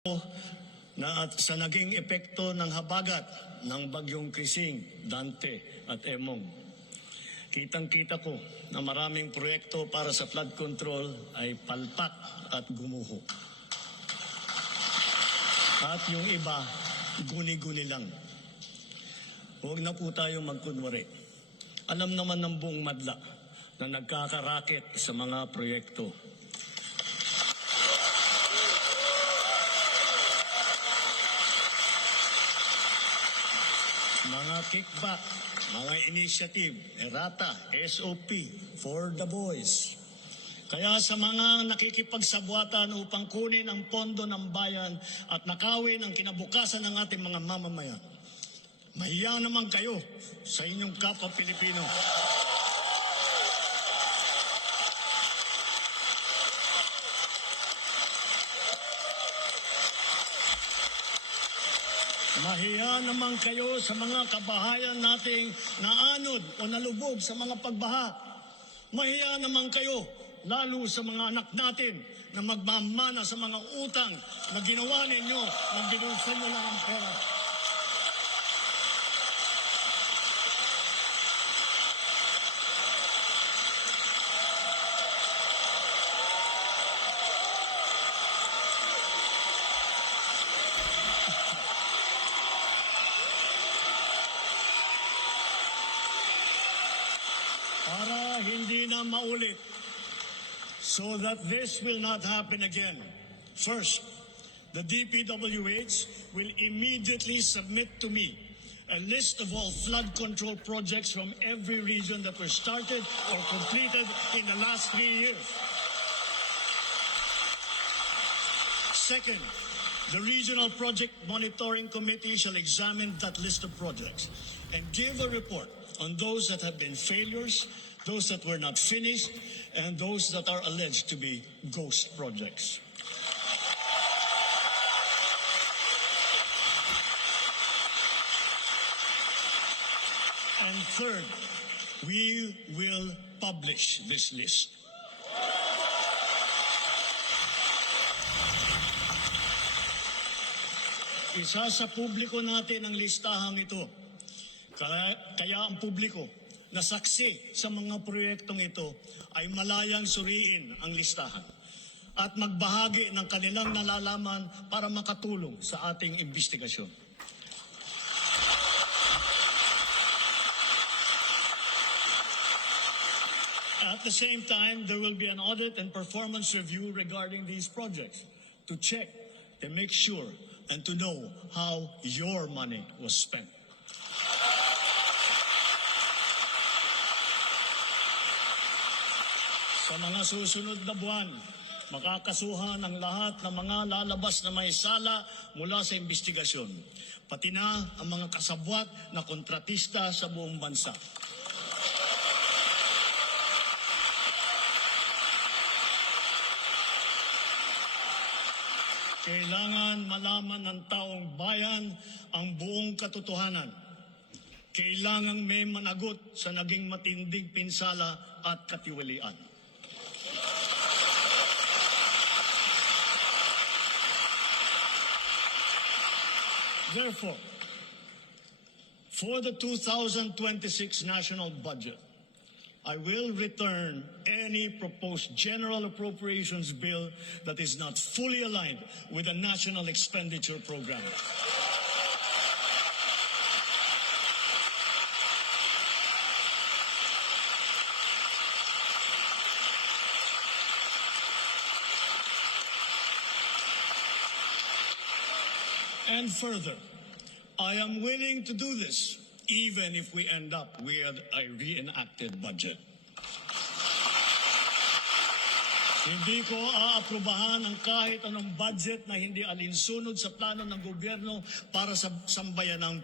na at sa naging epekto ng habagat ng bagyong Krising, Dante at Emong. Kitang-kita ko na maraming proyekto para sa flood control ay palpak at gumuho. At yung iba, guni-guni lang. Huwag na po tayong magkunwari. Alam naman ng buong madla na nagkakaraket sa mga proyekto. Mga kickback, mga initiative, errata, SOP, for the boys. Kaya sa mga nakikipagsabwatan upang kunin ang pondo ng bayan at nakawin ang kinabukasan ng ating mga mamamayan, mahiya naman kayo sa inyong kapwa Pilipino. Mahiya naman kayo sa mga kabahayan nating naanod o nalubog sa mga pagbaha. Mahiya naman kayo, lalo sa mga anak natin na magmamana sa mga utang na ginawa ninyo nang binulsan nyo lang ang pera. Para hindi na maulit, so that this will not happen again. First, the DPWH will immediately submit to me a list of all flood control projects from every region that were started or completed in the last 3 years. Second, the Regional Project Monitoring Committee shall examine that list of projects and give a report on those that have been failures, those that were not finished, and those that are alleged to be ghost projects. And third, we will publish this list. Isa sa publiko natin ang listahang ito. Kaya ang publiko na saksi sa mga proyektong ito ay malayang suriin ang listahan at magbahagi ng kanilang nalalaman para makatulong sa ating investigasyon. At the same time, there will be an audit and performance review regarding these projects to check, to make sure, and to know how your money was spent. Sa mga susunod na buwan, makakasuhan ang lahat ng mga lalabas na may sala mula sa investigasyon, pati na ang mga kasabwat na kontratista sa buong bansa. Kailangan malaman ng taong bayan ang buong katotohanan. Kailangang may managot sa naging matinding pinsala at katiwalian. Therefore, for the 2026 national budget, I will return any proposed general appropriations bill that is not fully aligned with the national expenditure program. And further, I am willing to do this even if we end up with a reenacted budget. Hindi ko aaprubahan ang kahit anong budget na hindi alinsunod sa plano ng gobyerno para sa sambayanang